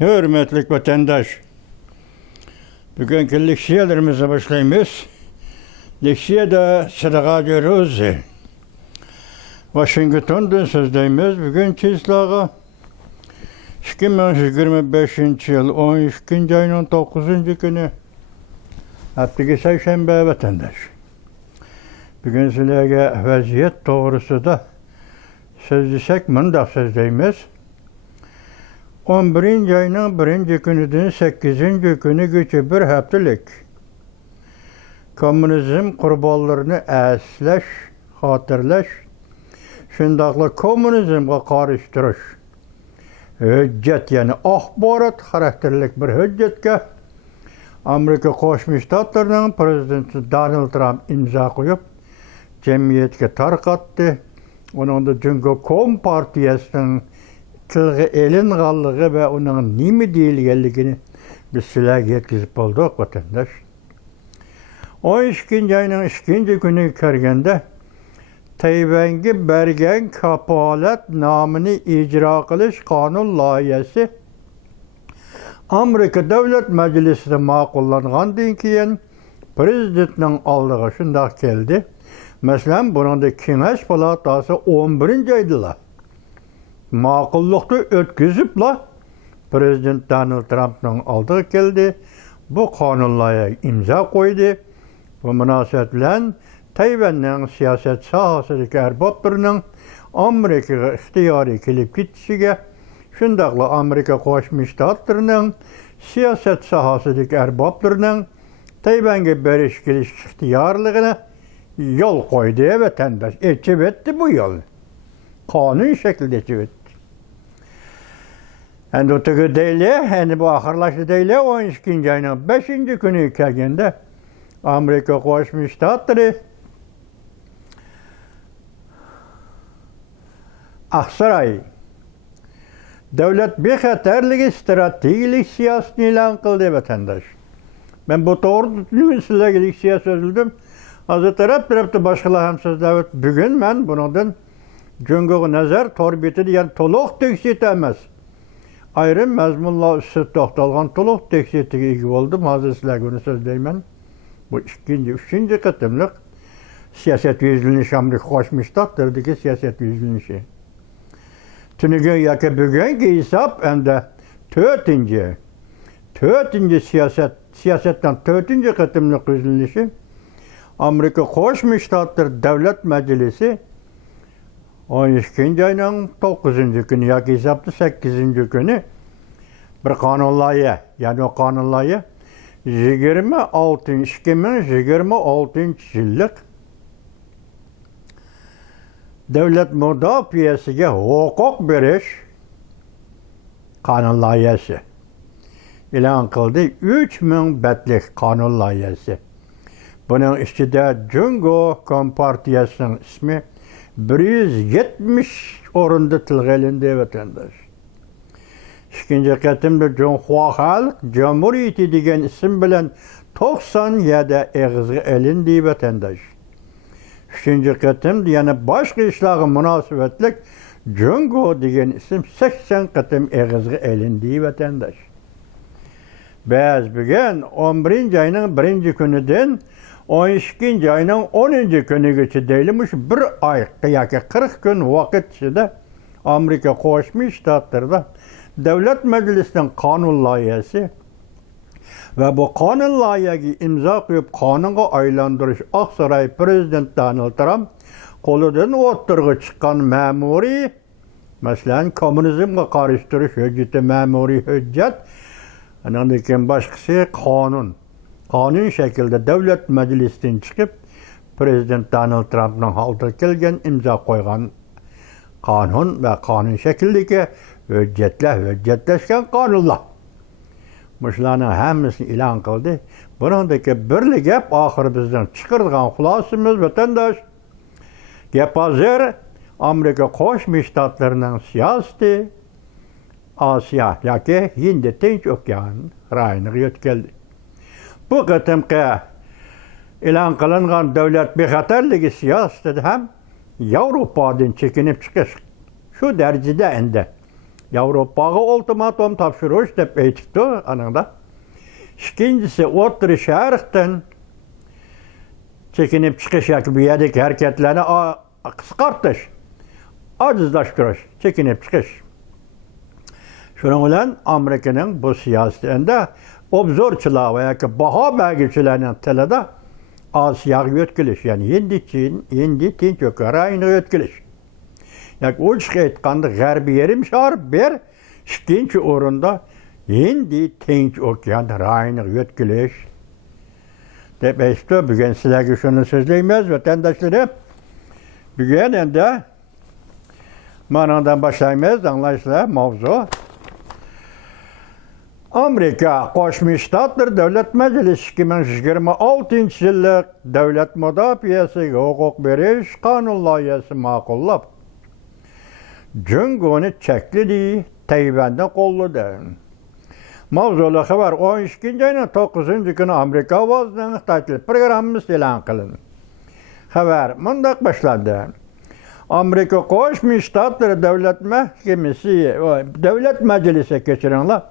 Hürmetlik vatandaş, bugünkü leksiyalarımıza başlayımız. Leksiyada Sıdıka görüyoruz. Washington'dan sözdeyimiz. Bugün çizlağı 2025 yıl 12. ayının 9. günü. Haftaki Seyşembe vatandaş. Bugün sizlerge vaziyet doğrusu da sözdesek mındak sözdeyimiz. 11. ayının 1. günüdün 8. günü gücü bir haftalık komünizm kurbanlarını əsləş, hatırlaş, şundaqla komünizmga qarıştırış, hüccet yani axbarat karakterlik bir hüccetke Amerika Qo'shma Shtatlarının prezidenti Donald Trump imza qo'yib, jamiyatga tarqatdi. Onun da Cumhuriyet Kom Partiyasının tilg'i elinganligi ve onun nima deyilganligini biz sizlarga yetkazib bo'ldik vatandaş. 12. ayının 2. günü kirganda Tayvanga bergan kapolat nomini icra qilish qonun loyihasi Amerika Davlat Majlisida ma'qullangandan keyin prezidentning oldiga shundoq keldi. Masalan, buningda Kengash palatasi 11. aydalar ma'qullikni o'tkazibla prezident Donald Trumpning oldiga keldi. Bu qonun loyihasiga imzo qo'ydi. Bu munosabat bilan Tayvanning siyosat sohasidagi arboblarning Amerikaga ixtiyoriy kelib ketishiga, shundaqla Amerika Qo'shma Shtatlarining siyosat sohasidagi arboblarning Tayvanga berish kelish ixtiyorligini yo'l qo'ydi vatandaş. Echib etdi bu yo'l. Qonun şeklinde echib etdi. Endi o'tigi deyli, endi bu axirlashdi deyli, 12. ayının 5. günü kelganda Amerika Qo'shma Shtatlari Aksaray davlat bexatarligi strategik siyosatini e'lon qildi vatandaş. Ben bu to'g'ri sizlarga leksiya so'zildim. Hozir tarafta boshqalar ham so'zlab o'tdi. Bugun men bundan Cumhuriyet nazar torbeti degan to'liq tekshit emas, ayrim mazmunlar ustida to'xtalgan to'liq tekshitiga ega bo'ldim. Hozir sizlarga uni so'zlayman. Bu 3. qatimliq siyaset yüzlenishi Amerika Qo'shma Shtatlaridagi siyaset yüzlenishi. Tuniga yoki bugungi hisob endi 4. siyosatdan 4. qatimliq yüzlenishi Amerika Qo'shma Shtatlar Davlat Majlisi 12. ayının 9. günü yoki hisobda 8. günü bir qonun loyiha, yani o qonun loyiha 2026 yillik davlat mudofaasiga huquq berish qonun loyihasi e'lon qildi. 3000 betlik qonun loyihasi. Bunun ichida Cumhuriyet Kom Partiyasining ismi 170 o'rinda tilga olindi vatandaş. 2. qatimda Cumhuriyet Halk Cumhuriyeti degan ism bilan 97 eg'izga olindi vatandaş. 3. qatimda yana boshqa ishlarga munosabatlik Cumhuriyet degan ism 80 qatim eg'izga olindi vatandaş. Biz bugün 11. ayının 1. günüden 12. ayının 10. günügacha deyilmiş bir ay yoki 40 gün vaqt ichida Amerika Qo'shma Shtatlarida Davlat Majlisining qonun loyihasi ve bu qonun loyihasiga imzo qo'yib qonunga aylantirish Aksaray prezident Donald Trump qo'lidan o'ttirg'i chiqqan ma'muriy, masalan, kommunizmga qarshi hujjati ma'muriy hujjat, andan keyin boshqasi qonun şekilde Davlat Majlisidan chiqib prezident Donald Trumpning oldiga kelgan imzo qo'ygan qonun ve qonun şeklidagi hujjatlashgan qonunlar. Bularning hammasini e'lon qildi. Buningdagi birli gap oxiri bizdan chiqargan xulosamiz vatandosh. Gap hozir Amerika Qo'shma Shtatlarining siyosati Osiyo yoki Hind Tinch okean rayoniga yetkazdi. Bu qatimqi e'lon qilingan davlat bexatarligi siyosatida ham Yevropadan chekinib chiqish shu darajada endi Avrupaga ultimatum tapşırış dep aytipdi anında. İkincisi Orta Şerqten çekinip çıkış yoki bu yerdeki hareketlerini qisqartish, ajizlashtirish, çekinip çıkış. Şunun bilan Amerikaning bu siyosatida obzorchilar va yoki baho berguvchilarning tilida Osiyoga yo'tkilish, ya'ni Hindi Tinch okeaniga yo'tkilish. Yoki o'zcha aytganda G'arbiy yarim shar bir ikkinchi o'rinda Hindi Tinch okean rayoniga yo'tkilish deb aytdi. Bugun sizlarga shuni so'zlaymiz, vatandoshlarim. Bugun endi manadan boshlaymiz, anglaysizlar mavzu. Amerika Qo'shma Shtatlar Davlat Majlisi 2026-yillik davlat mudofaasiga huquq berish qonun loyihasi ma'qullab, Jungoni chekladi, Tayvanni qo'lladi. Mavzuli xabar 12-oyning 9-kuni Amerika ovozining Xitoy programmasi e'lon qilindi. Xabar mundaq boshlandi. Amerika Qo'shma Shtatlar Davlat Majlisi kechiringlar.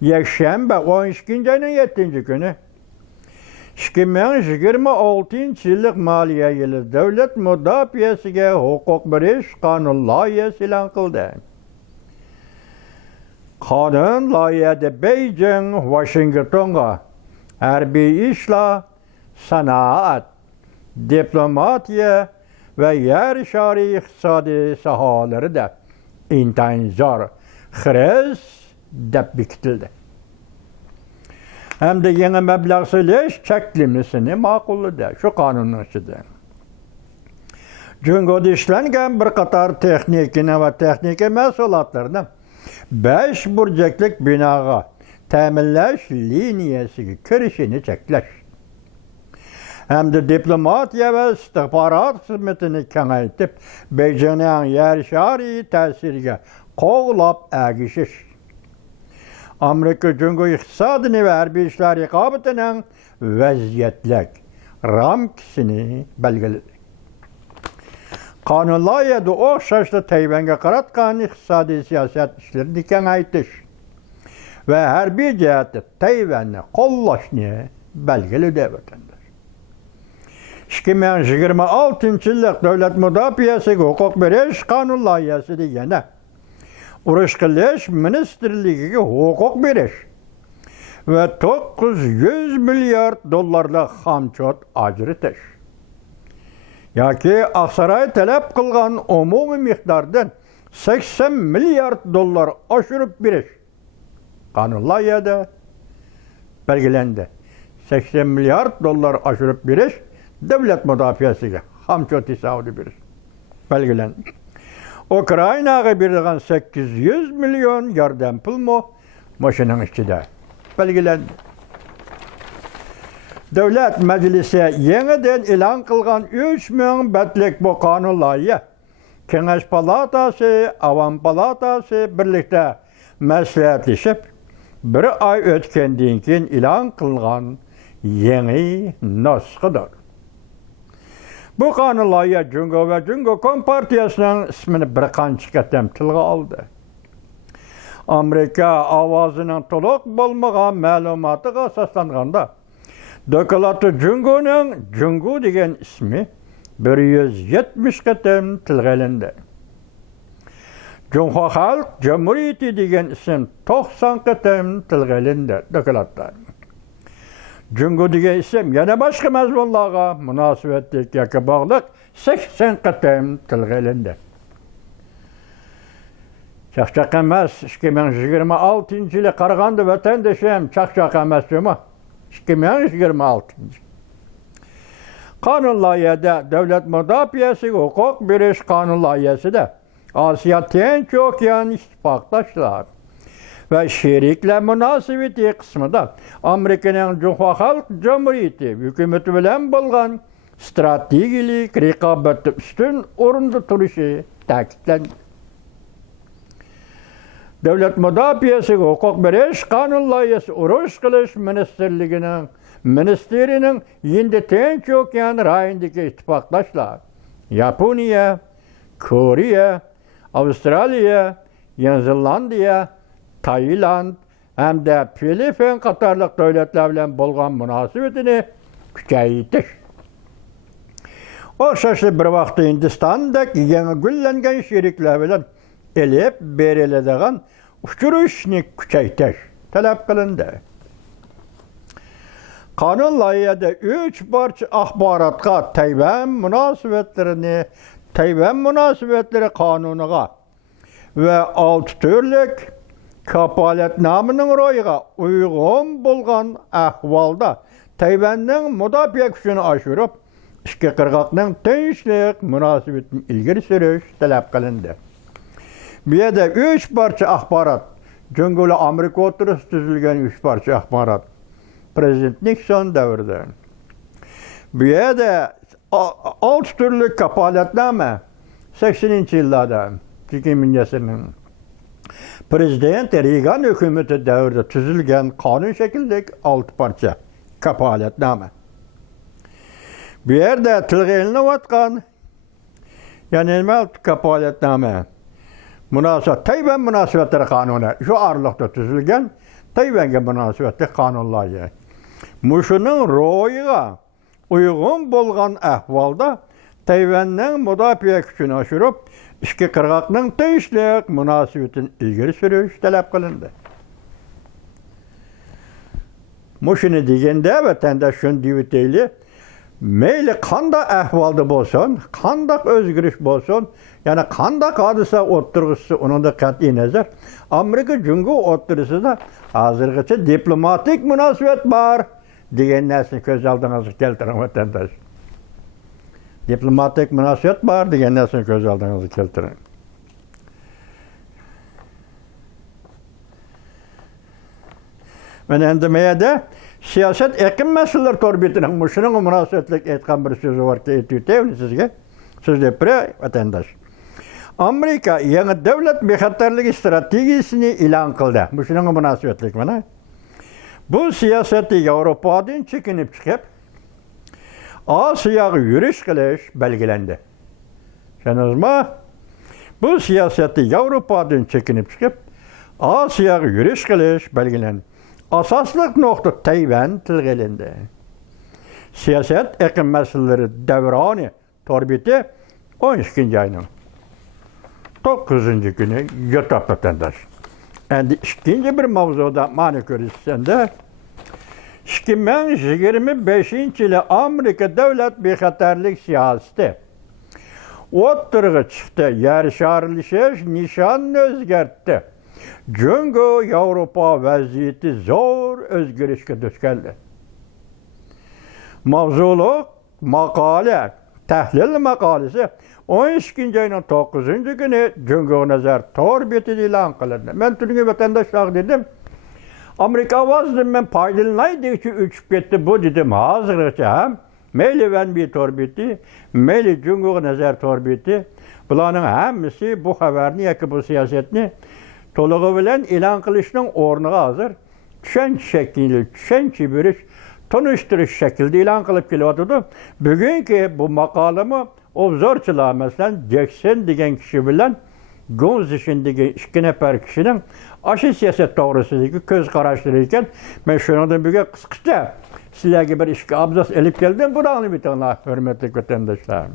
Yakshanba 12-oyning 7-kuni 2026-yillik moliya yili davlat mudofaasiga huquq berish qonun loyihasi e'lon qildi. Qonun loyihada Beijing, Washingtonga harbiy ishlar, sanoat, diplomatiya va yer shari iqtisodiy sohalarida intizor xiriz deb bekitildi. Hem de yeni meblağ söyleyiş çeklimlisini ma'qulladi şu qonunning ichida. Jungoda ishlangan bir qator texnika va texnika mahsulotlarini 5 burjaklik binoga ta'minlash liniyasiga kirishini cheklash. Hem de diplomatiya va istihborot xizmatini kengaytib, Beijingning yer shari ta'siriga qo'llab agishish. Amerika Jungo iqtisodini va harbiy ishlar raqobatining vaziyatlik ramkasini belgiladi. Qonun loyihasida o'xshashli Tayvanga qaratgan iqtisodiy siyosat ishlarini kengaytirish va harbiy jihatda Tayvanni qo'llashni belgiladi vatandosh. 2026-yillik davlat mudofaasiga huquq berish qonun loyihasida yana urush qilish ministrligiga huquq berish ve 900 milyar dollarlık hamçot ajritish yoki Aqsaray talab qilgan umumiy miqdordan 80 milyar dollar oshirib berish qonun loyihasida belgilendi. 80 milyar dollar oshirib berish davlat mudofaasiga hamçot hisobida berish belgilendi. Ukraynaga berilgan 800 milyon yordam pul maşının içinde belgilendi. Devlet Meclisi yeniden e'lon qilgan 3000 betlik bu qonun loyiha Kengash palatasi, Avam palatasi birlikte maslahatlashib bir ay o'tgandan keyin e'lon qilgan yangi nusxadir. Bu qonun loyiha Jungo ve Jungo Kompartiyasining ismini bir qancha qatam tilga oldi. Amerika ovozining to'liq bo'lmagan ma'lumotiga asoslanganda dokladda Jungoning Jungo degan ismi 170 qatam tilga olindi. Jungo Xalq Cumhuriyati degan ism 90 qatam tilga olindi dokladda. Jungo degan ism yana boshqa mazmunlarga munosabatga bog'liq 80 qatam tilga olindi. Chaqchaq emas, 2026-yili Qarag'anda vatandoshim chaqchaq emas mi? 2026. Qonun loyihasida davlat mudofaasiga huquq berish qonun loyihasida Osiyo Tinch okean ittifoqdoshlar ve şerikler münasebeti kısmında Amerika'nın Jungo Xalq Cumhuriyeti hükümeti bilen bulgan stratejik rekabeti üstün orunda turuşu ta'kidlendi. Devlet mudofaasiga huquq berish qonun loyihasi urush qilish ministerinin Hindi Tinch okean rayonidagi ittifoqdoshlar Yaponiya, Koreya, Avstraliya, Yeni Zelandiya, Tayland hem de Filipin qatarlıq dövlətlər bilan bolğan münasibətini küçəytiş. Oxşaşlı bir vaxt Hindistan'daki yeni güllənən şeriklər bilan elib beriladigan uçuruşni küçəytiş talab qılındı. Kanun layihədə 3 parça axbaratqa Tayvan münasibətləri qanunuğa və 6 türlük kapalətnamının royuğa uyğun bolğan əhvalda Tayvanның müdafiə gücünü aşırıb iki qırğaqның tinchlik münasibətini ilgiri sürüş talab qılındı. Bu yerdə 3 parça axbarat, Cüngülü Amerika oturusu düzülgən 3 parça axbarat. Prezident Nixon dövründə. Bu yerdə 6 türlük kapalətnamə 80-ci illərdə 2000 əsrinin Prezident Reagan hökuməti dövründə tüzülgən qanun şəkildəki 6 parça kapalətnamə. Bu yerdə tilgə elinib atqan yenilməli kapalətnamə Tayvan münasibətləri qanunu şu aralıqda tüzülgən Tayvanga münasibətli qanunları. Muşunun royuğa uyğun bolğan əhvalda Tayvanның müdafiə gücünü aşırıb iki qırğaqның tinchlik münasibətini ilgiri sürüş talab qılındı. Muşunu degəndə vətəndaş şunu deyil, meyli qanda əhvalda bolsun, qandaq özgürüş bolsun, yani qandaq hadisə oturğusu onun da qəti nəzər, Amerika Cüngü oturğusu da hazırgıca diplomatik münasibət var degen nəsini göz aldığınızı keltirin vətəndaş. Diplomatik münasibət var degen nəsini göz aldığınızı keltirin. Ben endimeyede siyaset ekim meseleler torbitinin muşunun münasebetlik etken bir sözü var ki etüytevli sizge. Sözde pre vatandaş. Amerika yeni devlet bexatarlık stratejisini ilan kıldı. Muşunun münasebetlik bana. Bu siyaseti Avrupa'dan çekinip çıkıp Asya'ya yürüyüş kılış belgelendi. Şenuz mu? Bu siyaseti Avrupa'dan çekinip çıkıp Asya'ya yürüyüş kılış belgelendi. Asaslık nokta Tayvan tilgelendi. Siyaset ekim meseleleri devrani torbiti 12. ayının 9. günü yutap vatandaş. Endi ikinci bir mavzuda mani görüşsende 2025 yılı Amerika devlet bexatarlık siyaseti oturğa çıktı. Yer şarlışış nişanını özgertti. Çünkü Avrupa vaziyeti zor özgürlükçe düş geldi. Mavzuluk makale, tahlil makalesi 12. ayının 9. günü Cüngü Nazar torbeti ilan kılındı. Ben tüm vatandaşlar dedim, Amerika vazdım ben paydalanaydı ki 3 bitti bu dedim hazırlıca. Meyli ben bir torbeti, meyli Cüngü Nazar torbeti. Bunların hepsi bu haberini, yaki bu siyasetini toluğu bilen ilan kılışının ornuğa hazır. Düşen şekilde, düşen çibiriş, tanıştırış şekilde ilan kılıp geliyordu. Bugünkü bu makalımı o zorçılığa mesela Jackson degen kişi bilen Gonz işindeki iki nefer kişinin aşı siyaset doğrusundaki göz kararıştırırken ben şundan bugün kısaca sizlerge bir işki abzas elip geldim. Bunu anlayın hürmetli vatandaşlar.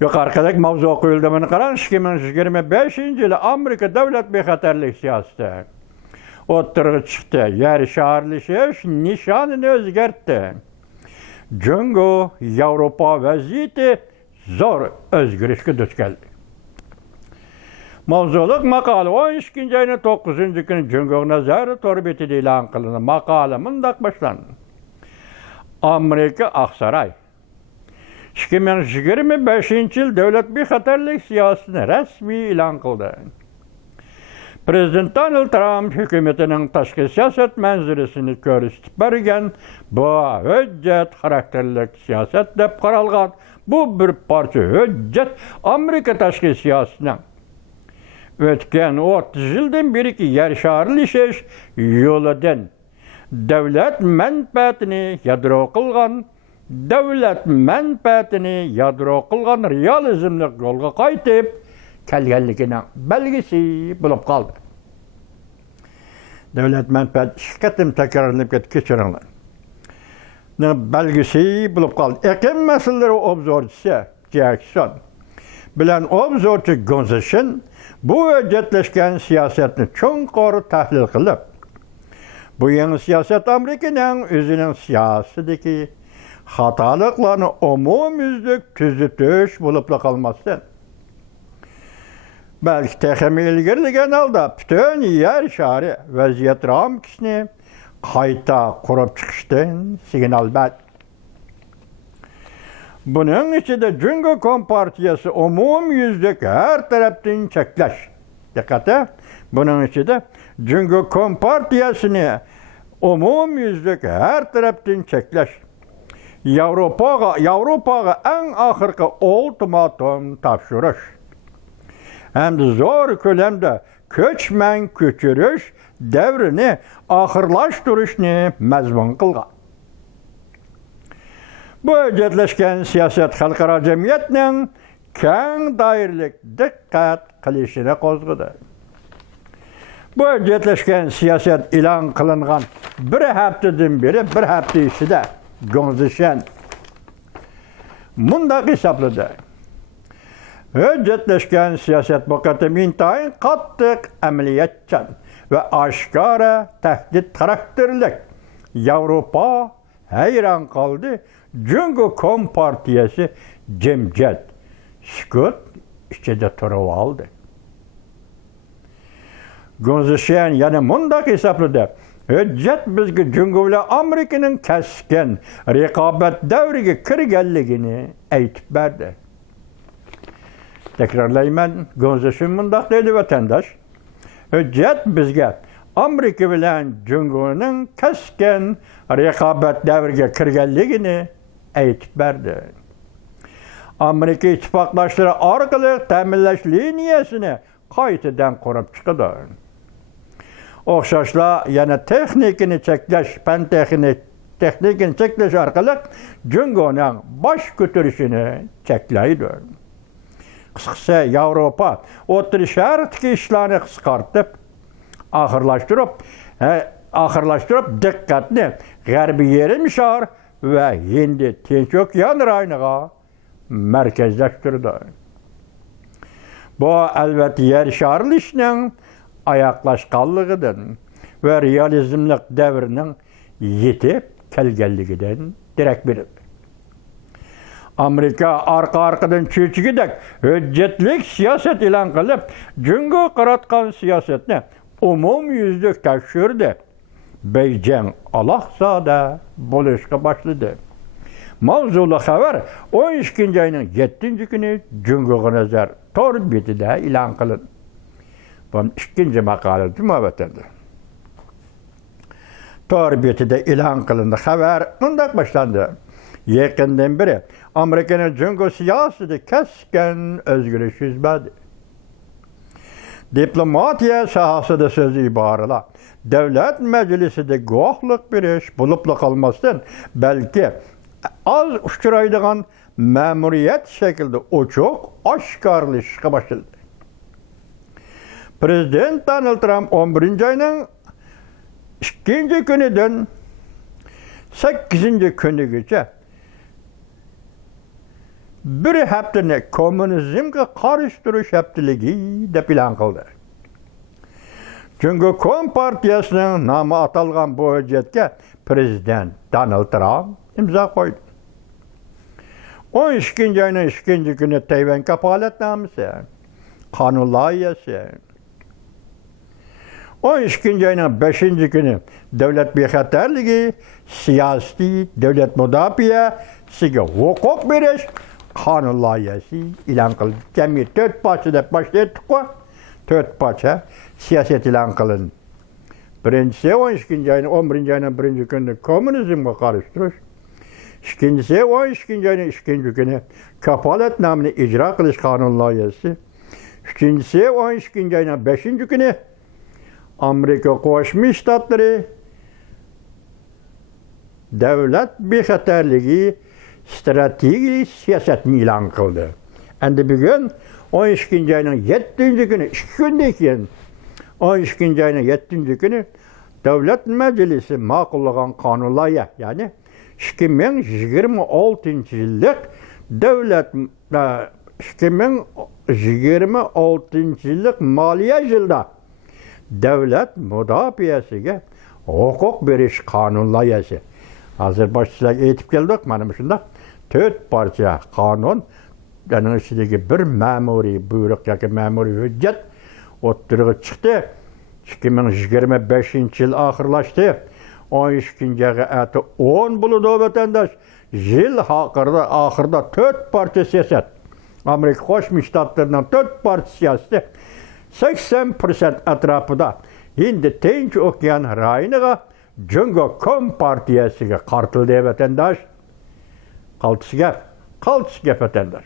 Yok arkadaş mavzu okuyuldu bana karan 2025 yılı Amerika devlet bexatarlık siyaseti. Oturğu çıktı. Yer şarlışış nişanını özgertti. Çünkü Avrupa vaziyeti zor özgürlükçe düş geldi. Mavzuluk makale 12. ayının 9. günü Cüngü Nazar torbeti ilan kılındı. Makale mındak başlandı. Amerika Aksaray 2025 yıl devlet bexatarlık siyasetini resmi ilan kıldı. Prezident Donald Trump hükümetinin taşkı siyaset menziresini görüştüp bergen bu hüccet karakterlik siyaset dep karalgan bu bir parça hüccet Amerika taşkı siyasetinin ötken 30 yıldan beri yer şarlışış yoludan devlet menfaatini yadro kılgan devlet menfaatini yadro kılgan realizmlik yolga qaytıp kelganliginin belgisi bulup kaldı. Devlet menfaat şirketim tekrarlanıp geçirenler. Belgisi bulup kaldı. Ekim meseleleri obzorcusu Jackson bilen obzorcu Gonzales'in bu öcetleşken siyasetini çoğunqor tahlil kılıp, bu yeni siyaset Amerika'nın özünün siyasetindeki hatalıklarını umumüzlük tüzütüş bulup kalmasın. Belki tekemi ilgirligen alda bütün yer şari vaziyet ramkisini kayta kurup çıkıştın signal bet. Bunun içinde Cungo Kompartiyası umum yüzlük her taraftan çekleş. Dikkate, bunun içinde Cungo Kompartiyasını umum yüzlük her taraftan çekleş. Avrupa'ya en ahırkı ultimatum tavşırış. Hem de zor kölemde köçmen köçürüş devrini ahırlaştırışını mezmun kılgan. Bu öcetleşken siyaset halkara cemiyetinin keng dairlik dikkat kılışını kozgudu. Bu öcetleşken siyaset ilan kılıngan bir haftadan beri bir hafta içinde Gonzales'in mundaq hesapladı. Öcetleşken siyaset vakati mintayın kattık ameliyatçan ve aşkara tehdit karakterlik. Avrupa hayran kaldı. Cungo Kompartiyası cemcet, sükut içinde turu aldı. Gonzales'in yani mundaq hesapladı. Hüccet bizgi Cungo ile Amerika'nın keskin rekabet devrige kirgenligini aytip berdi. Tekrarlayman, Gonzales'in mundaq dedi vatandaş. Hüccet bizge Amerika bilen Cungo'nun keskin rekabet devrige kirgenligini aytip berdi. Amerika ittifaklaşları arkalık teminleş liniyasını kaytıdan kurup çıkıdı. Oxşaşla yani texnikini çekleş, pen texnikini çekleş arkalık Cungo'nun baş götürüşünü çekleydi. Kısıkça Avrupa otur şartki işlerini kıskartıp, ahırlaştırıp dikkatini Garbi yerimşar ve Hindi Tinç Okyan rayonuna merkezleştirdi. Bu elbette yer şarlı işinin ayaklaşkanlığıdır ve realizmlik devrinin yetip kelgenliğinden direkt biridir. Amerika arkadan çüçügidek hüccetlik siyaset ilan kılıp Cungo kıratkan siyasetini umum yüzlük tekşirdi. Beijing Alahzada buluşka başladı. Mavzulu haber 12. ayının 7. günü Cungo nazar Torbiti'de ilan kılındı. Bunun ikinci makalesi muhabbetindir. Torbiti'de ilan kılındı. Haber bundan başlandı. Yakından beri Amerika'nın Cungo siyaseti keskin özgürlük yüzmedi. Diplomatiya sahasında sözü ibarala. Devlet meclisi de gohlık bir iş bulup kalmasın. Belki az uçuraydığın memuriyet şekilde o çok aşkarlaşığa başladı. Prezident Donald Trump 11. ayının 2. günüden 8. günügece bir haftanı komünizmge karıştırış haftaligi de plan kıldı. Çünkü Kompartiyasının namı atalgan bu hüccetke Prezident Donald Trump imza koydu. 12. ayının 2. günü Tayvan kapaletnamesi, kanun layihesi. 12. ayının 5. günü devlet bexaterligi, siyasi devlet müdafiasıga hukuk veriş kanun layihesi ilan kıldı. Cemiyet 4 parçada başladık o. 4 parça siyaset ilan kılındı. Birincisi 12. ayının 11. ayının 1. günü komünizmle karıştırış. İkincisi 12. ayının 2. günü kapaletnamını icra kılış kanun layihesi. Üçüncüsü 12. ayının 5. günü Amerika Koşmuş Ştatları devlet bexaterligi strateji siyasetini ilan kıldı. Endi bugün 12 ayının 7. günü, 2 günde keyin 12 ayının 7. günü Devlet Meclisi ma'qullagan qonun loyiha, ya'ni 2026 yillik devlet 2026 yillik moliya yilida devlet mudofaasiga huquq berish qonun loyihasi. Hozir boshchilarga aytib keldik, mana shunda 4 parcha qonun, yani ichidagi bir ma'muriy buyruq yoki ma'muriy hujjat o'ttirg'i chiqdi. 2025 yil oxirlashdi. 12 ati 10 bo'ldi vatandaş. Yil oxirida 4 parcha siyosat. Amerika Qo'shma Shtatlarining 4 parcha siyosati 80% atrofida Hindi Tinch okean rayoniga Jungo Kompartiyasiga qartildi vatandaş. Qaltis gap vatandaş.